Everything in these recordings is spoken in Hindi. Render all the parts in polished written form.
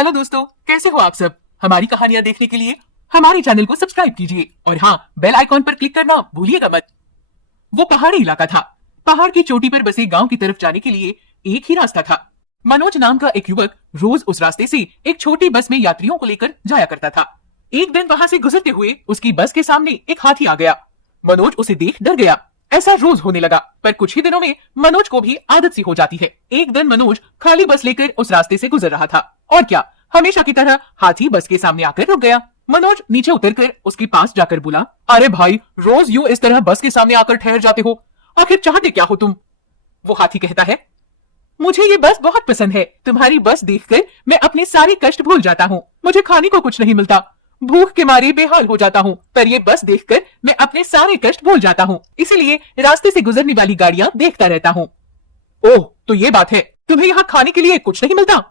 हेलो दोस्तों, कैसे हो आप सब। हमारी कहानियां देखने के लिए हमारे चैनल को सब्सक्राइब कीजिए और हाँ, बेल आइकॉन पर क्लिक करना भूलिएगा मत। वो पहाड़ी इलाका था। पहाड़ की चोटी पर बसे गांव की तरफ जाने के लिए एक ही रास्ता था। मनोज नाम का एक युवक रोज उस रास्ते से एक छोटी बस में यात्रियों को लेकर जाया करता था। एक दिन वहां से गुजरते हुए उसकी बस के सामने एक हाथी आ गया। मनोज उसे देख डर गया। ऐसा रोज होने लगा, पर कुछ ही दिनों में मनोज को भी आदत सी हो जाती है। एक दिन मनोज खाली बस लेकर उस रास्ते से गुजर रहा था और क्या, हमेशा की तरह हाथी बस के सामने आकर रुक गया। मनोज नीचे उतरकर उसके पास जाकर बोला, अरे भाई, रोज यूं इस तरह बस के सामने आकर ठहर जाते हो, आखिर चाहते क्या हो तुम। वो हाथी कहता है, मुझे ये बस बहुत पसंद है। तुम्हारी बस देखकर मैं अपने सारे कष्ट भूल जाता हूँ। मुझे खाने को कुछ नहीं मिलता, भूख के मारे बेहाल हो जाता हूँ, पर ये बस देखकर मैं अपने सारे कष्ट भूल जाता हूँ। इसीलिए रास्ते से गुजरने वाली गाड़ियां देखता रहता हूँ। ओह, तो ये बात है, तुम्हें यहाँ खाने के लिए कुछ नहीं मिलता।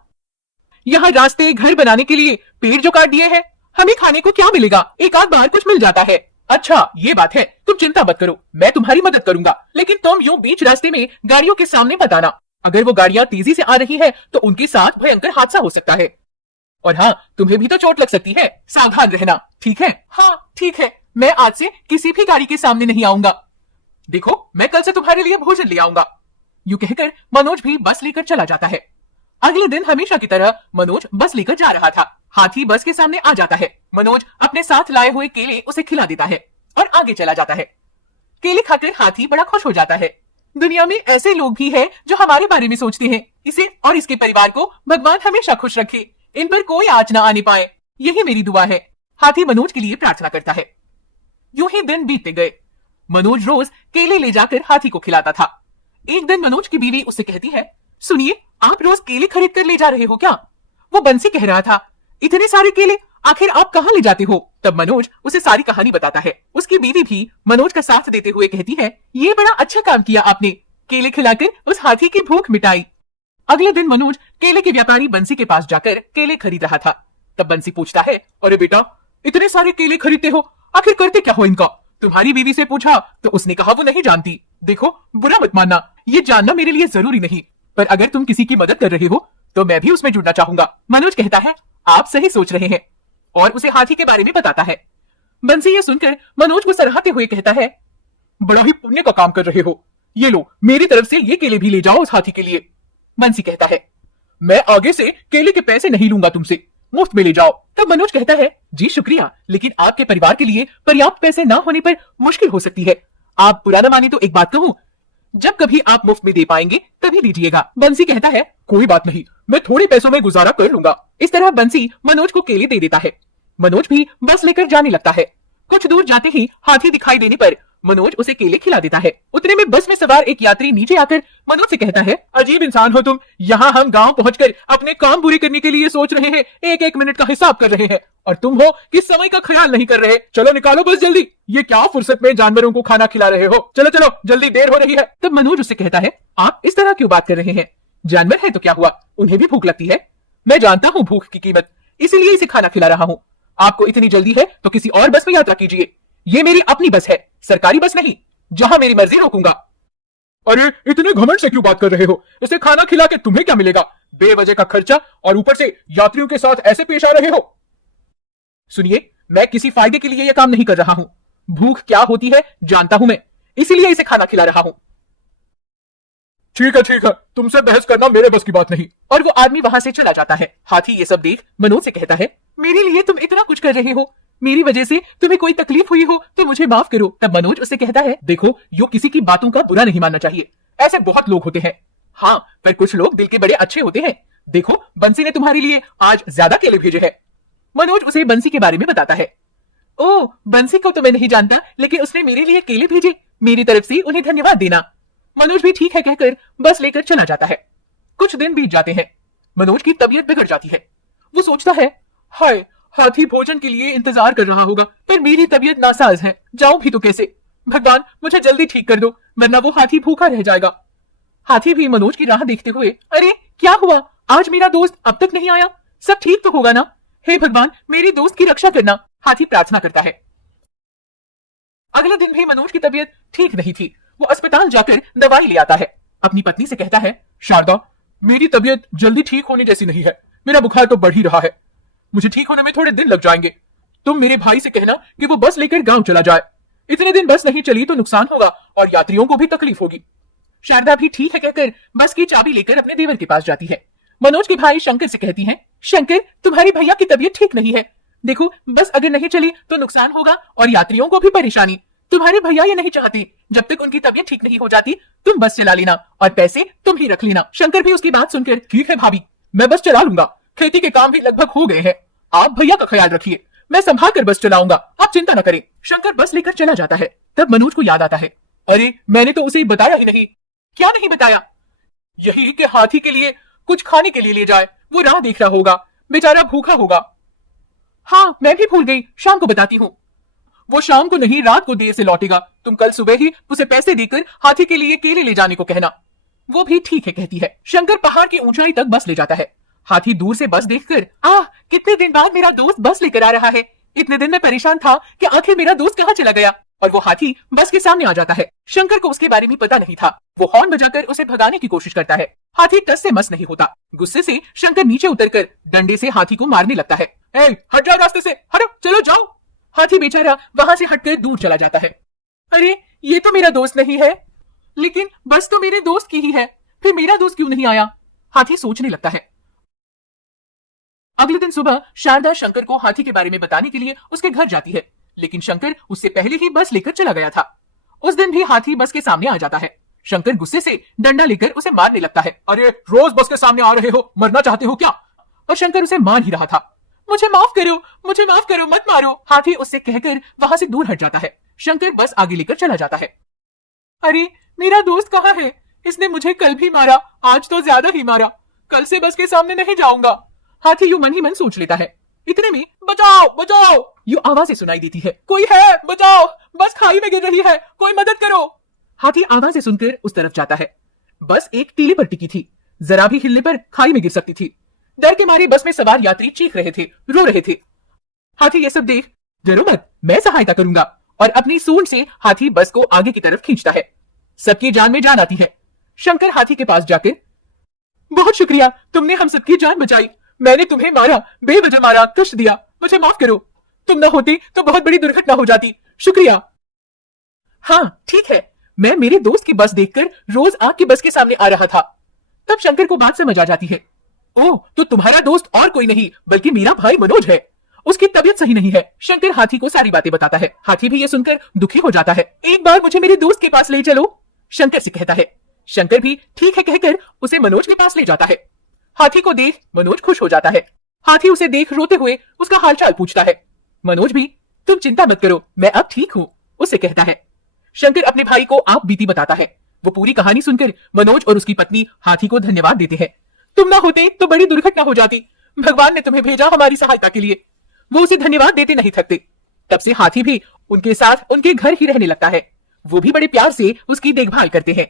यहाँ रास्ते घर बनाने के लिए पेड़ जो काट दिए हैं, हमें खाने को क्या मिलेगा, एक आध बार कुछ मिल जाता है। अच्छा ये बात है, तुम चिंता मत करो, मैं तुम्हारी मदद करूंगा, लेकिन तुम यूं बीच रास्ते में गाड़ियों के सामने मत आना। अगर वो गाड़ियां तेजी से आ रही है तो उनके साथ भयंकर हादसा हो सकता है। और हाँ, तुम्हें भी तो चोट लग सकती है, सावधान रहना, ठीक है। हाँ ठीक है, मैं आज से किसी भी गाड़ी के सामने नहीं आऊंगा। देखो, मैं कल से तुम्हारे लिए भोजन ले आऊंगा। यूं कहकर मनोज भी बस लेकर चला जाता है। अगले दिन हमेशा की तरह मनोज बस लेकर जा रहा था। हाथी बस के सामने आ जाता है। मनोज अपने साथ लाए हुए केले उसे खिला देता है और आगे चला जाता है। केले खाकर हाथी बड़ा खुश हो जाता है। दुनिया में ऐसे लोग भी हैं जो हमारे बारे में सोचते हैं। इसे और इसके परिवार को भगवान हमेशा खुश रखे, इन पर कोई आंच ना आने पाए, यही मेरी दुआ है। हाथी मनोज के लिए प्रार्थना करता है। यूं ही दिन बीतते गए। मनोज रोज केले ले जाकर हाथी को खिलाता था। एक दिन मनोज की बीवी उससे कहती है, सुनिए, आप रोज केले खरीद कर ले जा रहे हो क्या। वो बंसी कह रहा था, इतने सारे केले आखिर आप कहाँ ले जाते हो। तब मनोज उसे सारी कहानी बताता है। उसकी बीवी भी मनोज का साथ देते हुए कहती है, ये बड़ा अच्छा काम किया आपने, केले खिलाकर उस हाथी की भूख मिटाई। अगले दिन मनोज केले के व्यापारी बंसी के पास जाकर केले खरीद रहा था। तब बंसी पूछता है, अरे बेटा, इतने सारे केले खरीदते हो, आखिर करते क्या हो इनका। तुम्हारी बीवी से पूछा तो उसने कहा वो नहीं जानती। देखो, बुरा मत मानना, ये जानना मेरे लिए जरूरी नहीं, पर अगर तुम किसी की मदद कर रहे हो तो मैं भी उसमें जुड़ना चाहूंगा। मनोज कहता है, आप सही सोच रहे हैं, और उसे हाथी के बारे में बताता है। बंसी ये सुनकर मनोज को सराहते हुए कहता है, बड़ा ही पुण्य का काम कर रहे हो, ये लो, मेरी तरफ से ये केले भी ले जाओ उस हाथी के लिए। बंसी कहता है, मैं आगे से केले के पैसे नहीं लूंगा तुमसे, मुफ्त में ले जाओ। तब मनोज कहता है, जी शुक्रिया, लेकिन आपके परिवार के लिए पर्याप्त पैसे ना होने पर मुश्किल हो सकती है। आप बुरा न माने तो एक बात कहूं, जब कभी आप मुफ्त में दे पाएंगे तभी दीजिएगा। बंसी कहता है, कोई बात नहीं, मैं थोड़े पैसों में गुजारा कर लूंगा। इस तरह बंसी मनोज को केले दे देता है। मनोज भी बस लेकर जाने लगता है। कुछ दूर जाते ही हाथी दिखाई देने पर मनोज उसे केले खिला देता है। उतने में बस में सवार एक यात्री नीचे आकर मनोज से कहता है, अजीब इंसान हो तुम, यहाँ हम गांव पहुंचकर अपने काम पूरे करने के लिए सोच रहे हैं, एक एक मिनट का हिसाब कर रहे हैं, और तुम हो कि समय का ख्याल नहीं कर रहे। चलो निकालो बस जल्दी, ये क्या फुर्सत में जानवरों को खाना खिला रहे हो, चलो चलो जल्दी, देर हो रही है। तब मनोज उससे कहता है, आप इस तरह क्यों बात कर रहे हैं, जानवर है तो क्या हुआ, उन्हें भी भूख लगती है। मैं जानता हूँ भूख की कीमत, इसीलिए इसे खाना खिला रहा हूँ। आपको इतनी जल्दी है तो किसी और बस में यात्रा कीजिए, ये मेरी अपनी बस है, सरकारी बस नहीं, जहां मेरी मर्जी रोकूंगा। अरे इतने घमंड से क्यों बात कर रहे हो, इसे खाना खिला के तुम्हें क्या मिलेगा, बेवजह का खर्चा, और ऊपर से यात्रियों के साथ ऐसे पेश आ रहे हो। सुनिए, मैं किसी फायदे के लिए यह काम नहीं कर रहा हूं, भूख क्या होती है जानता हूं मैं, इसीलिए इसे खाना खिला रहा हूं। ठीक है, तुमसे बहस करना मेरे बस की बात नहीं। और वो आदमी वहां से चला जाता है। हाथी ये सब देख मनोज से कहता है, मेरे लिए तुम इतना कुछ कर रहे हो, मेरी वजह से तुम्हें कोई तकलीफ हुई हो तो मुझे माफ करो। तब मनोज उससे कहता है, देखो, यो किसी की बातों का बुरा नहीं मानना चाहिए, ऐसे बहुत लोग होते हैं। हाँ, पर कुछ लोग दिल के बड़े अच्छे होते हैं। देखो, बंसी ने तुम्हारे लिए आज ज्यादा केले भेजे हैं। मनोज उसे बंसी के बारे में बताता है। ओ, बंसी को तो मैं नहीं जानता, लेकिन उसने मेरे लिए केले भेजे, मेरी तरफ से उन्हें धन्यवाद देना। मनोज भी ठीक है कहकर बस लेकर चला जाता है। कुछ दिन बीत जाते हैं। मनोज की तबीयत बिगड़ जाती है। वो सोचता है, हाय, हाथी भोजन के लिए इंतजार कर रहा होगा, पर मेरी तबीयत नासाज है, जाऊं भी तो कैसे। भगवान मुझे जल्दी ठीक कर दो, वरना वो हाथी भूखा रह जाएगा। हाथी भी मनोज की राह देखते हुए, अरे क्या हुआ, आज मेरा दोस्त अब तक नहीं आया, सब ठीक तो होगा ना, हे भगवान मेरी दोस्त की रक्षा करना, हाथी प्रार्थना करता है। अगले दिन भी मनोज की तबीयत ठीक नहीं थी। वो अस्पताल जाकर दवाई ले आता है। अपनी पत्नी से कहता है, शारदा, मेरी तबीयत जल्दी ठीक होने जैसी नहीं है, मेरा बुखार तो बढ़ ही रहा है। मुझे ठीक होने में थोड़े दिन लग जाएंगे। तुम मेरे भाई से कहना कि वो बस लेकर गांव चला जाए। इतने दिन बस नहीं चली तो नुकसान होगा और यात्रियों को भी तकलीफ होगी। शारदा भी ठीक है कहकर बस की चाबी लेकर अपने देवर के पास जाती है। मनोज के भाई शंकर से कहती हैं, शंकर, तुम्हारी भैया की तबीयत ठीक नहीं है। देखो, बस अगर नहीं चली तो नुकसान होगा और यात्रियों को भी परेशानी। तुम्हारे भैया ये नहीं चाहती जब तक उनकी तबीयत ठीक नहीं हो जाती तुम बस चला लेना और पैसे तुम ही रख लेना। शंकर भी उसकी बात सुनकर, ठीक है भाभी, मैं बस चला लूंगा। खेती के काम भी लगभग हो गए हैं। आप भैया का ख्याल रखिए, मैं संभाल कर बस चलाऊंगा, आप चिंता न करें। शंकर बस लेकर चला जाता है। तब मनोज को याद आता है, अरे मैंने तो उसे बताया ही नहीं। क्या नहीं बताया? यही कि हाथी के लिए कुछ खाने के लिए ले जाए, वो राह देख रहा होगा, बेचारा भूखा होगा। हाँ, मैं भी भूल गई, शाम को बताती हूँ। वो शाम को नहीं, रात को देर से लौटेगा। तुम कल सुबह ही उसे पैसे देकर हाथी के लिए केले ले जाने को कहना। वो भी ठीक है कहती है। शंकर पहाड़ की ऊंचाई तक बस ले जाता है। हाथी दूर से बस देखकर, कितने दिन बाद मेरा दोस्त बस लेकर आ रहा है। इतने दिन में परेशान था कि आखिर मेरा दोस्त कहाँ चला गया। और वो हाथी बस के सामने आ जाता है। शंकर को उसके बारे में पता नहीं था। वो हॉर्न बजाकर उसे भगाने की कोशिश करता है। हाथी टस से मस नहीं होता। गुस्से से शंकर नीचे उतरकर डंडे से हाथी को मारने लगता है। हट जाओ रास्ते से, हटो, चलो जाओ। हाथी बेचारा वहां से हटकर दूर चला जाता है। अरे, ये तो मेरा दोस्त नहीं है। लेकिन बस तो मेरे दोस्त की ही है, फिर मेरा दोस्त क्यों नहीं आया? हाथी सोचने लगता है। अगले दिन सुबह शारदा शंकर को हाथी के बारे में बताने के लिए उसके घर जाती है, लेकिन शंकर उससे पहले ही बस लेकर चला गया था। उस दिन भी हाथी बस के सामने आ जाता है। शंकर गुस्से से डंडा लेकर उसे मारने लगता है। अरे, रोज बस के सामने आ रहे हो, मरना चाहते हो क्या? और शंकर उसे मार ही रहा था। मुझे माफ करो, मुझे माफ करो, मत मारो। हाथी उससे कहकर वहां से दूर हट जाता है। शंकर बस आगे लेकर चला जाता है। अरे, मेरा दोस्त कहाँ है? इसने मुझे कल भी मारा, आज तो ज्यादा ही मारा। कल से बस के सामने नहीं जाऊंगा। हाथी यूं मन ही मन सोच लेता है। इतने में बचाओ बचाओ यूं आवाजें सुनाई देती है। कोई है, बचाओ, बस खाई में गिर रही है, कोई मदद करो। हाथी आवाजें सुनकर उस तरफ जाता है। बस एक टीले पर टिकी थी, जरा भी हिलने पर खाई में गिर सकती थी। डर के मारे बस में सवार यात्री चीख रहे थे, रो रहे थे। हाथी ये सब देख, डरो मत, मैं सहायता करूंगा। और अपनी सूंड से हाथी बस को आगे की तरफ खींचता है। सबकी जान में जान आती है। शंकर हाथी के पास जाकर, बहुत शुक्रिया, तुमने हम सबकी जान बचाई। मैंने तुम्हें मारा, बेवजह मारा, कष्ट दिया, मुझे माफ करो। तुम न होती तो बहुत बड़ी दुर्घटना हो जाती। शुक्रिया। हाँ ठीक है, मैं मेरे दोस्त की बस देखकर रोज आपकी बस के सामने आ रहा था। तब शंकर को बात समझ आ जाती है। ओह, तो तुम्हारा दोस्त और कोई नहीं बल्कि मेरा भाई मनोज है। उसकी तबीयत सही नहीं है। शंकर हाथी को सारी बातें बताता है। हाथी भी ये सुनकर दुखी हो जाता है। एक बार मुझे मेरे दोस्त के पास ले चलो, शंकर से कहता है। शंकर भी ठीक है कहकर उसे मनोज के पास ले जाता है। हाथी को देख मनोज खुश हो जाता है। हाथी उसे देख रोते हुए उसका हालचाल पूछता है। मनोज भी, तुम चिंता मत करो, मैं अब ठीक हूँ, उसे कहता है। शंकर अपने भाई को आप बीती बताता है। वो पूरी कहानी सुनकर मनोज और उसकी पत्नी हाथी को धन्यवाद देते हैं। तुम ना होते तो बड़ी दुर्घटना हो जाती। भगवान ने तुम्हें भेजा हमारी सहायता के लिए। वो उसे धन्यवाद देते नहीं थकते। तब से हाथी भी उनके साथ उनके घर ही रहने लगता है। वो भी बड़े प्यार से उसकी देखभाल करते हैं।